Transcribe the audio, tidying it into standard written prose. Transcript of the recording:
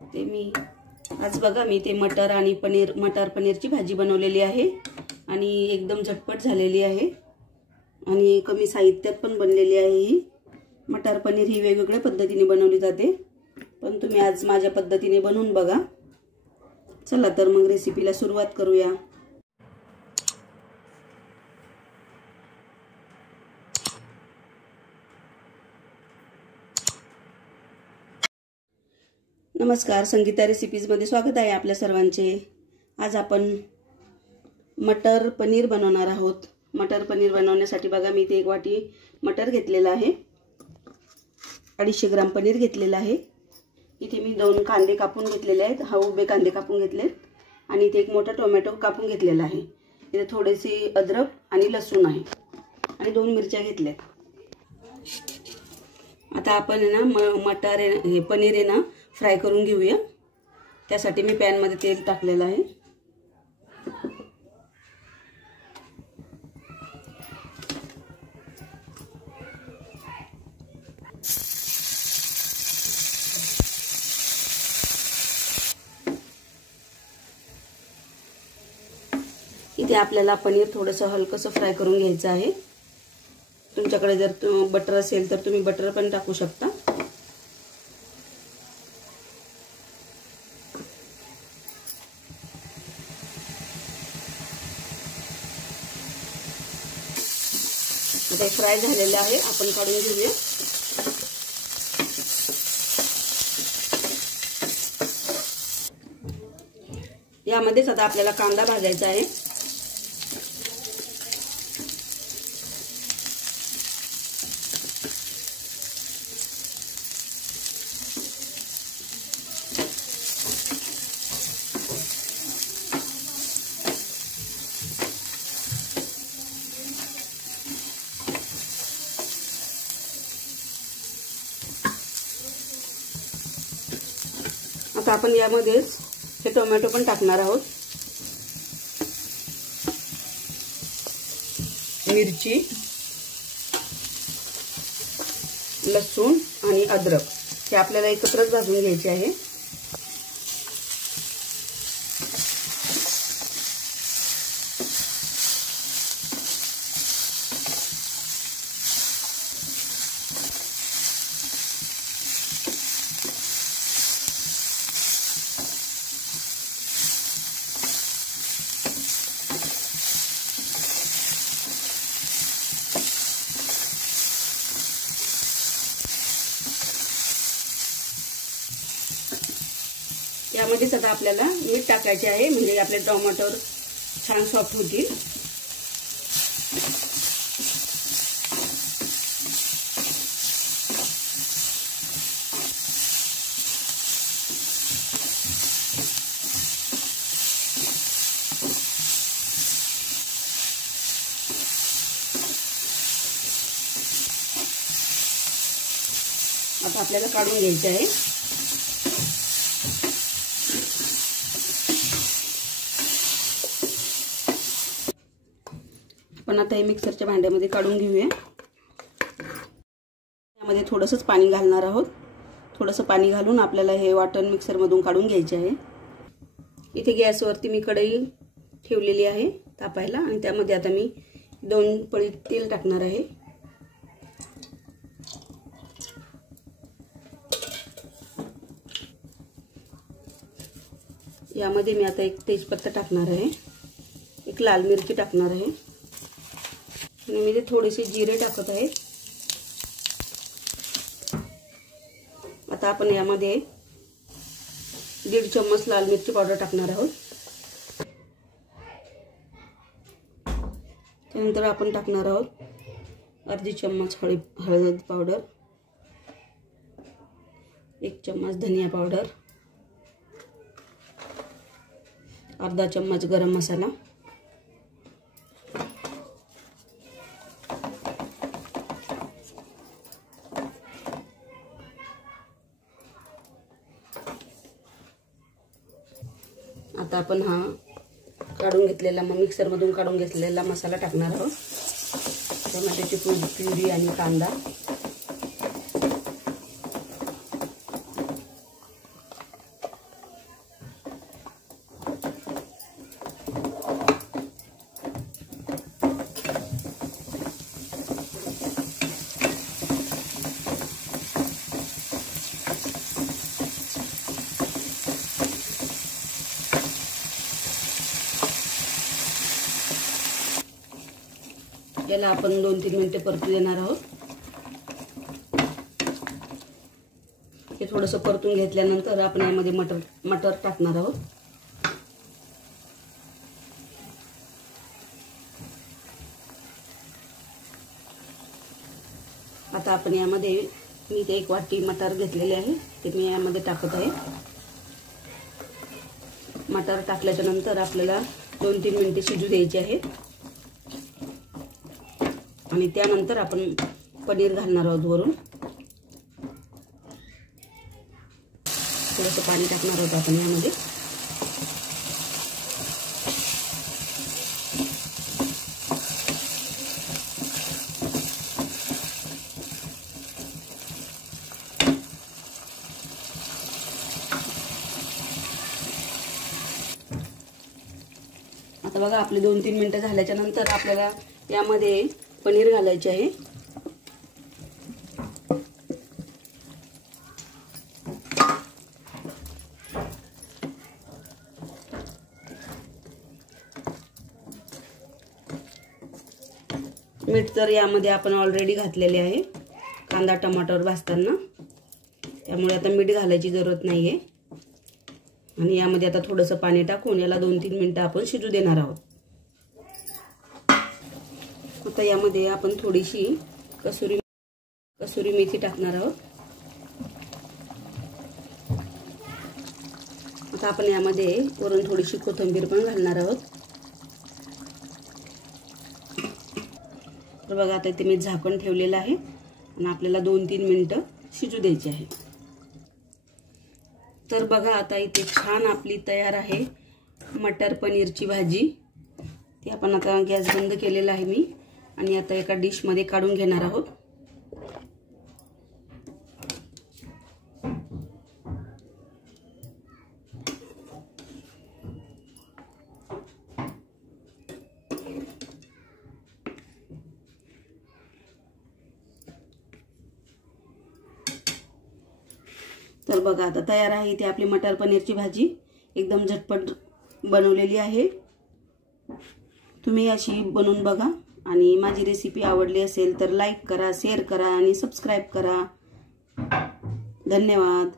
ते मी आज बघा मी ते मटर आणि मटर पनीरची भाजी बनवलेली आहे आणि एकदम झटपट झालेली आहे आणि कमी साहित्यात पण बनलेली आहे। ही मटर पनीर ही वेगवेगळ्या पद्धतीने बनवली जाते, पण तुम्ही आज माझ्या पद्धतीने बनवून बघा। चला तर मग रेसिपीला सुरुवात करूया। नमस्कार, संगीता रेसिपीज मध्ये स्वागत आहे आपल्या सर्वांचे। आज आपण मटर पनीर बनवणार आहोत। मटर पनीर बनवण्यासाठी बघा मी इथे 1 वाटी मटर घेतलेला आहे, 250 ग्राम पनीर घेतलेला आहे। इथे मी 2 कांदे कापून घेतलेले आहेत, उभे कांदे कापून घेतलेत आणि इथे 1 मोठा टोमॅटो कापून घेतलेला आहे। इथे थोडेसे अद्रक आणि लसूण आहे आणि 2 मिरच्या घेतल्यात। आता आपण मटर हे पनीर आहे ना फ्राय करून घेऊया। त्यासाठी मी पॅन मध्ये तेल टाकलेलं आहे। इथे आपल्याला पनीर थोडंसं हलकसं फ्राय करून घ्यायचं आहे। तुमच्याकडे जर बटर असेल तर तुम्ही बटर पण टाकू शकता। आता फ्राय झालेलं आहे, आपण काढून घेऊया। यामध्येच आता आपल्याला कांदा भाजायचा आहे। आता आपण यामध्येच हे टोमॅटो पण टाकणार आहोत, मिरची, लसूण आणि अद्रक हे आपल्याला एकत्रच भाजून घ्यायचे आहे। यामध्येच आता आपल्याला मीठ टाकायचे आहे, म्हणजे आपले टोमॅटो छान सॉफ्ट होतील। आता आपल्याला काढून घ्यायचे आहे। पण आता हे मिक्सरच्या भांड्यामध्ये काढून घेऊया। यामध्ये थोडंसंच पाणी घालणार आहोत। थोडंसं पाणी घालून आपल्याला हे वाटण मिक्सरमधून काढून घ्यायचे आहे। इथे गॅसवरती मी कढई ठेवलेली आहे तापायला आणि त्यामध्ये आता मी 2 पळी तेल टाकणार आहे। यामध्ये मी आता 1 तेजपत्ता टाकणार आहे, 1 लाल मिरची टाकणार आहे आणि मी थोडेसे जिरे टाकत आहे। आता आपण यामध्ये 1.5 चम्मच लाल मिरची पावडर टाकणार आहोत। त्यानंतर आपण टाकणार आहोत अर्धी चम्मच हळद पावडर, 1 चम्मच धनिया पावडर, अर्धा चम्मच गरम मसाला, आता आपण हा काढून घेतलेला मिक्सर मधून काढून घेतलेला मसाला टाकणार आहोत। टोमॅटोची प्युरी आणि कांदा, याला आपण 2-3 मिनिटे परतू देणार आहोत। हे थोडंसं परतून घेतल्यानंतर आपण यामध्ये मटर टाकणार आहोत। आता आपण यामध्ये मी 1 वाटी मटर घेतलेले आहे ते मी यामध्ये टाकत आहे। मटर टाकल्याच्या नंतर आपल्याला 2-3 मिनिटे शिजू द्यायचे आहे आणि त्यानंतर आपण पनीर घालणार आहोत। वरून थोडंसं पाणी टाकणार आहोत आपण यामध्ये। आता बघा आपले 2-3 मिनिटं झाल्याच्या नंतर आपल्याला यामध्ये पनीर घालायचे आहे। मीठ तर यामध्ये आपण ऑलरेडी घातलेले आहे कांदा टमाटर भाजताना, त्यामुळे आता मीठ घालायची जरूरत नाहीये। आणि यामध्ये आता थोडंसं पाणी टाकून याला 2-3 मिनिटं आपण शिजू देणार आहोत। आता यामध्ये आपण थोडीशी कसुरी मेथी टाकणार आहोत। आता आपण यामध्ये वरून थोडीशी कोथिंबीर पण घालणार आहोत। तर बघा आता इथे मी झाकण ठेवलेलं आहे आणि आपल्याला 2-3 मिनिटं शिजू द्यायची आहे। तर बघा आता इथे छान आपली तयार आहे मटर पनीरची भाजी। ती आपण आता गॅस बंद केलेला आहे मी आणि आता एका डिश मध्ये काढून घेणार आहोत। तर बघा आता तयार आहे इथे आपली मटर पनीरची भाजी, एकदम झटपट बनवलेली आहे। तुम्ही अशी बनवून बघा आणि माझी रेसिपी आवडली असेल तर लाईक करा, शेअर करा आणि सबस्क्राइब करा। धन्यवाद।